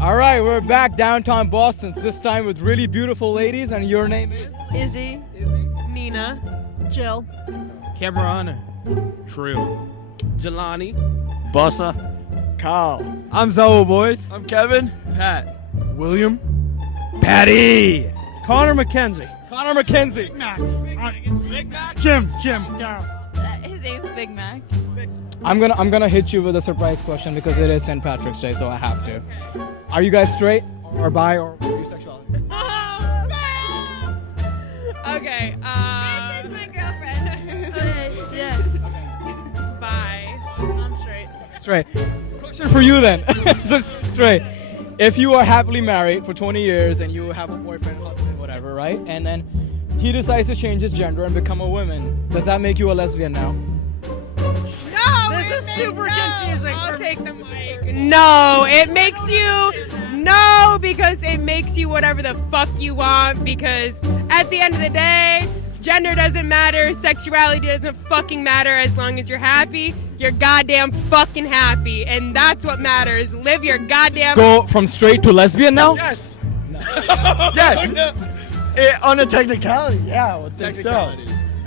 Alright, we're back downtown Boston, this time with really beautiful ladies, and your name is? Izzy. Nina. Jill. Cameron. Trill. Jelani. Bossa. Kyle. I'm Zoe, boys. I'm Kevin. Pat. William. Patty. Connor McKenzie. Connor McKenzie. Jim. Carol. His name's Big Mac. I'm gonna hit you with a surprise question because it is St. Patrick's Day, so I have to. Are you guys straight or bi or bisexual? Okay. This is my girlfriend. Okay. Yes. Bye. I'm straight. Straight. Question for you then. Just straight. If you are happily married for 20 years and you have a boyfriend, husband, whatever, right? And then he decides to change his gender and become a woman, does that make you a lesbian now? No. This is super confusing. I'll take the mic. No, it makes you. No, because it makes you whatever the fuck you want. Because at the end of the day, gender doesn't matter. Sexuality doesn't fucking matter as long as you're happy. You're goddamn fucking happy, and that's what matters. Live your goddamn. Go from straight to lesbian now? Yes. Yes. On a technicality, yeah, I would think so.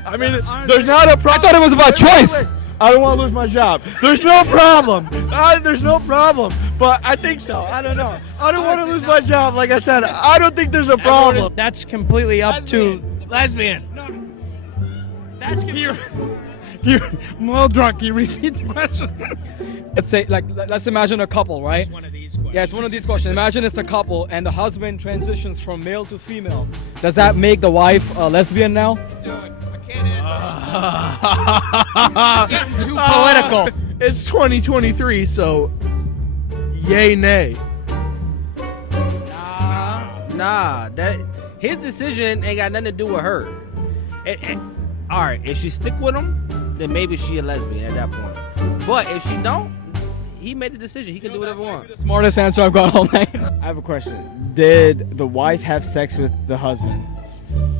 I mean, there's not a problem. I thought it was about choice. I don't want to lose my job. There's no problem. There's no problem. But I think so. I don't know. I don't want to lose my job. Like I said, I don't think there's a problem. That's completely up to Lesbian. That's You're I'm a little drunk. Can you repeat the question? Let's imagine a couple, right? It's one of these questions. Yeah, it's one of these questions. Imagine it's a couple and the husband transitions from male to female. Does that make the wife a lesbian now? Do it. I can't answer. Too political. It's 2023, so yay, nay. Nah, that his decision ain't got nothing to do with her. All right, if she stick with him, then maybe she a lesbian at that point. But if she don't, he made the decision. He can do whatever he wants. The smartest answer I've got all night. I have a question. Did the wife have sex with the husband?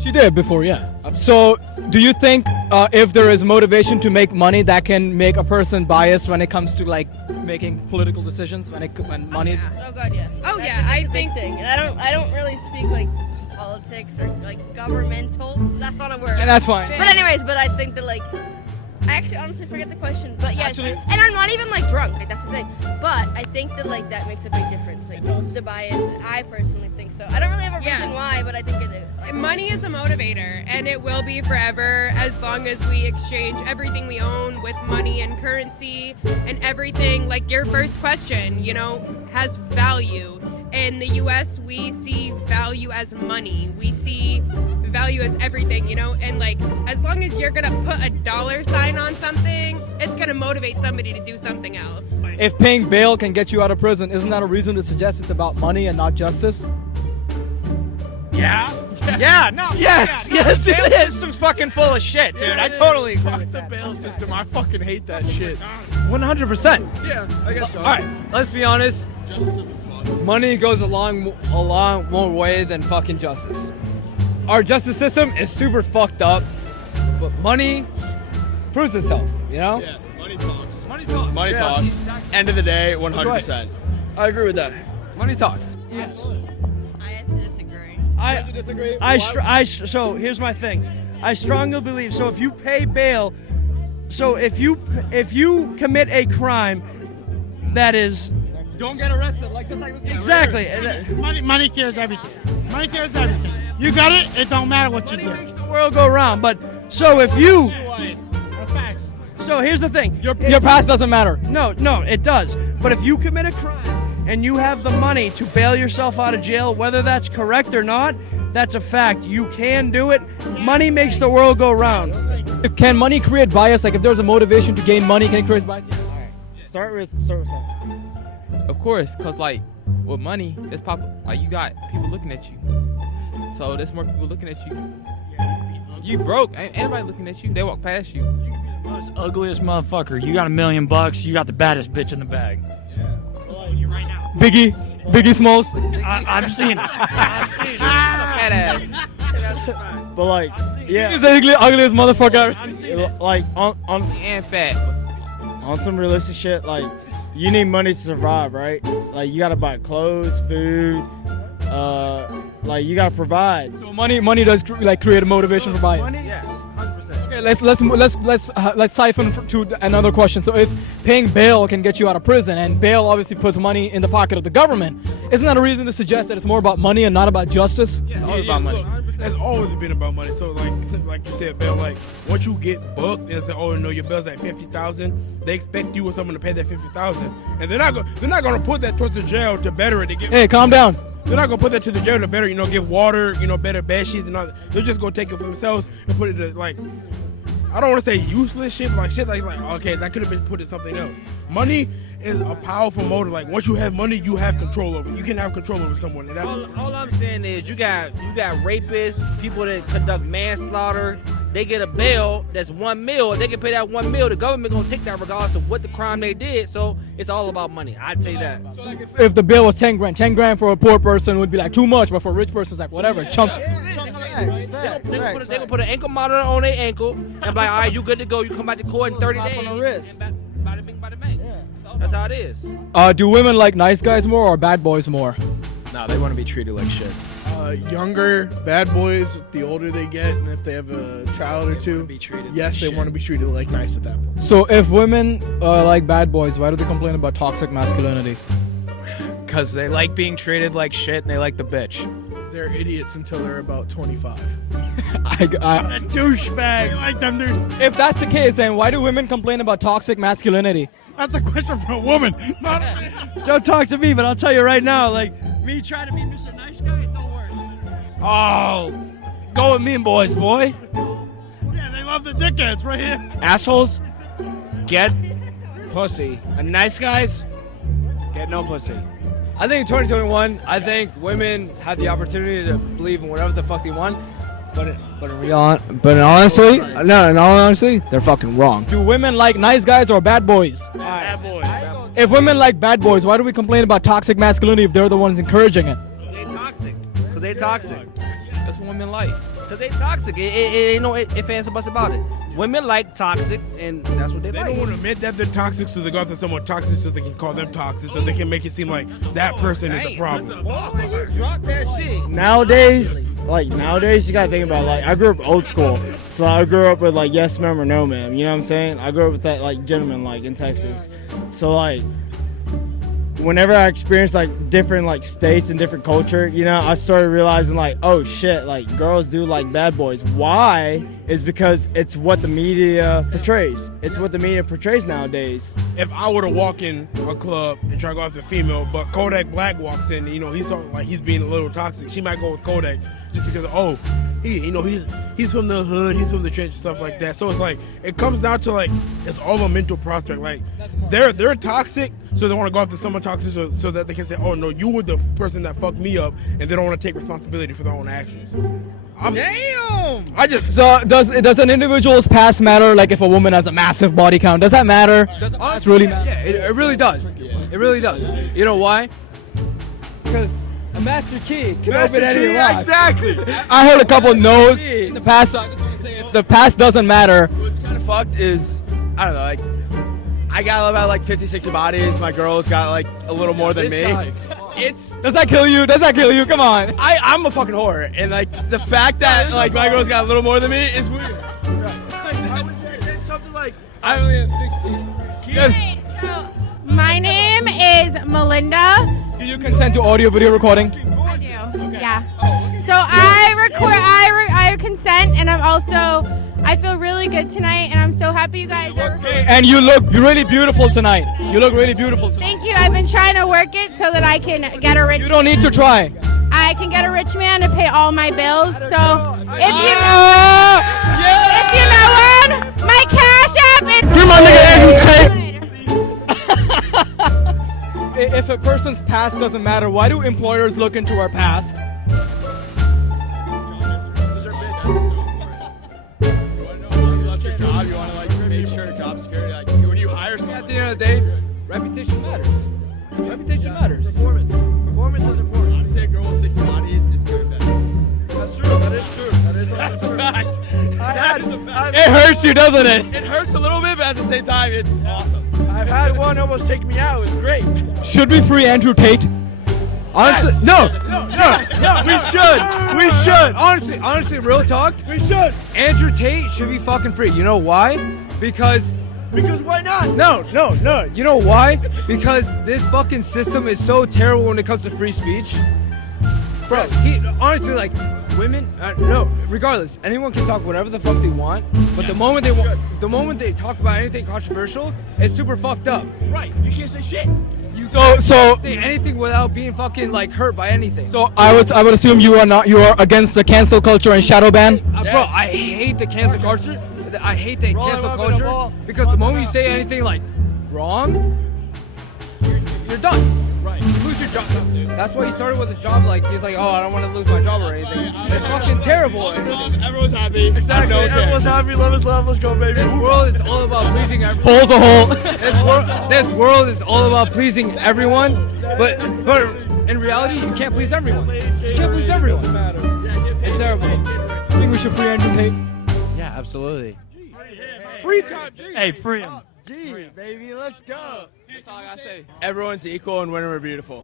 She did before, yeah. So, do you think if there is motivation to make money, that can make a person biased when it comes to like making political decisions when money is? Oh god, yeah. Oh, That's yeah, a I big think- thing. And I don't really speak like politics or like governmental. That's not a word. And that's fine. But anyways, but I think that like I actually honestly forget the question. But yes, Actually- and I'm not even like drunk. Like that's the thing. But I think that like that makes a big difference. Like the bias. I personally think so. I don't really have a Yeah. reason why, but I think it is. Money is a motivator, and it will be forever as long as we exchange everything we own with money and currency and everything. Like your first question, has value. In the U.S., we see value as money. We see value as everything, and like as long as you're gonna put a dollar sign on something, it's gonna motivate somebody to do something else. If paying bail can get you out of prison, isn't that a reason to suggest it's about money and not justice? Yeah. Yeah. No. Yes, yeah, no, yes, the it bail is. system's fucking full of shit, dude. I totally agree Fuck with the that. bail system. I fucking hate that shit. 100%. Yeah, I guess so. All right, let's be honest. Money goes a long more way than fucking justice. Our justice system is super fucked up, but money proves itself, Yeah, money talks. Money talks. Money Yeah, talks. exactly. End of the day, 100%. I agree with that. Money talks. I have to disagree. I disagree? So here's my thing. I strongly believe. So if you pay bail, so if you commit a crime, that is Don't get arrested, just like this guy. exactly. Money cares everything. Money cares everything. You got it. It don't matter what you Money do. makes the world go round. But so if you, That's facts. so here's the thing. Your past doesn't matter. No, it does. But if you commit a crime and you have the money to bail yourself out of jail, whether that's correct or not, that's a fact. You can do it. Money makes the world go round. Can money create bias? Like if there's a motivation to gain money, can it create bias? Start with that. Of course, cause like with money, it's like you got people looking at you. So there's more people looking at you. You broke, ain't anybody looking at you. They walk past you. Most ugliest motherfucker. You got $1 million. You got the baddest bitch in the bag. Right now. Biggie Smalls. I'm seeing it. Fat ass. But like, yeah, He's the ugliest motherfucker. like And fat. on some realistic shit, like you need money to survive, right? Like you gotta buy clothes, food, like you gotta provide. So money does create a motivation for buying. Yes, 100%. Okay, let's siphon to another question. So if paying bail can get you out of prison, and bail obviously puts money in the pocket of the government, isn't that a reason to suggest that it's more about money and not about justice? It's all about money. Look, it's always been about money. So like you said, Bill, like once you get booked and say, oh no, your bill's at $50,000, they expect you or someone to pay that $50,000, and they're not gonna put that towards the jail to better it. Hey, calm down. They're not gonna put that to the jail to better, give water, better bed sheets and all that. They're just gonna take it for themselves and put it to like, I don't want to say useless shit, but like shit like okay, that could have been put to something else. Money is a powerful motive. Like once you have money, you have control over it. You can have control over someone. And that's All I'm saying is you got rapists, people that conduct manslaughter. They get a bail that's $1 million. They can pay that $1 million. The government gonna take that regardless of what the crime they did. So it's all about money. I'd say that. So like if the bill was 10 grand for a poor person would be like too much, but for a rich person it's like whatever. Chump. Facts. They gonna put an ankle monitor on their ankle and be like, all right, you good to go. You come back to court in 30 Slap days. on the wrist. And bada bing, bada bang. That's how it is. Do women like nice guys more or bad boys more? Nah, they want to be treated like shit. Younger bad boys, the older they get, and if they have a child or two, yes, they want to be treated like nice at that point. So if women like bad boys, why do they complain about toxic masculinity? Because they like being treated like shit and they like the bitch. They're idiots until they're about 25. Douchebags. Like them, dude. If that's the case, then why do women complain about toxic masculinity? That's a question for a woman. Not Don't talk to me, but I'll tell you right now, like, me trying to be Mr. Nice Guy, it don't work. Oh, go with Mean Boys, boy. yeah, they love the dickheads right here. Assholes, get pussy. And nice guys, get no pussy. I think in 2021, I think women have the opportunity to believe in whatever the fuck they want. But in all honesty, they're fucking wrong. Do women like nice guys or bad boys? Bad boys. If women like bad boys, why do we complain about toxic masculinity if they're the ones encouraging it? They toxic. Cause they toxic. That's what women like. Cause they toxic. It ain't no ifs, ands, or buts about it. Women like toxic, and that's what they They like. don't want to admit that they're toxic, so they go after someone toxic so they can call them toxic, so they can make it seem like that person is the problem. Boy, you drop that shit. Nowadays, you gotta think about like I grew up old school, so I grew up with like yes ma'am or no ma'am. You know what I'm saying? I grew up with that like gentleman like in Texas. So like whenever I experienced like different like states and different culture, I started realizing like, oh shit, like girls do like bad boys. Why? Is because it's what the media portrays. It's what the media portrays nowadays. If I were to walk in a club and try to go after a female, but Kodak Black walks in, he's talking like he's being a little toxic, she might go with Kodak just because he's from the hood, he's from the trench, stuff like that. So it's like it comes down to like it's all a mental prospect. Like they're toxic, so they want to go after someone toxic so that they can say, oh no, you were the person that fucked me up, and they don't want to take responsibility for their own actions. Damn! So does an individual's past matter? Like if a woman has a massive body count, does that matter? Does it really matter? Yeah, it really does. It really does. You know why? Because a master key can open any lock. Exactly. I heard a couple no's in the past, so I just want to say if the past doesn't matter. What's kind of fucked is, I don't know, like, I got about like 50, 60 bodies. My girl's got like a little more than me. Does that kill you? Come on. I'm a fucking whore, and like the fact that like my girl's got a little more than me is weird. I would say something like I only have 16. Yes. So, my name is Melinda. Do you consent to audio video recording? I do. Yeah. So I record. I consent, and I feel really good tonight, and I'm so happy you guys are recording. And you look really beautiful tonight. Thank you. I've been trying to work it so that I can get a rich. You don't need to try. I can get a rich man to pay all my bills. So if you know one, my cash app is. Free my nigga Andrew Tate. person's past doesn't matter, why do employers look into our past? You left your job, you want to like make sure job security. Like when you hire someone, At the end of the day, reputation matters. Reputation matters. performance is important. Honestly, a girl with 60 bodies is good at that. That's true. That is true. That is That's also a true. fact. That is a fact. It hurts you, doesn't it? It hurts a little bit, but at the same time, it's awesome. I've had one almost take me out. It was great. Should we free Andrew Tate? Honestly, no. We should. We should. Honestly, real talk. We should. Andrew Tate should be fucking free. You know why? Because why not? No. You know why? Because this fucking system is so terrible when it comes to free speech. Bro, honestly, like, women, no, regardless, anyone can talk whatever the fuck they want, but the moment they talk about anything controversial, it's super fucked up. Right. You can't say shit. So Say anything without being fucking like hurt by anything. I would assume you are against the cancel culture and shadow ban. Bro, I hate the cancel culture. I hate the cancel culture because the moment you say anything like wrong, you're done. Right. You lose your job. That's why he started with his job. Like he's like, oh, I don't want to lose my job or anything. It's fucking terrible. Everyone's happy. Exactly. No one cares. Everyone's happy. Love is love. Let's go, baby. This world is all about pleasing everyone. Hole's a hole. This world is all about pleasing everyone, but in reality, you can't please everyone. You can't please everyone. It's terrible. I think we should free Andrew Tate. Yeah, absolutely. Free time. G. Hey, free him. G, baby, let's go. That's all I gotta say. Everyone's equal and women are beautiful.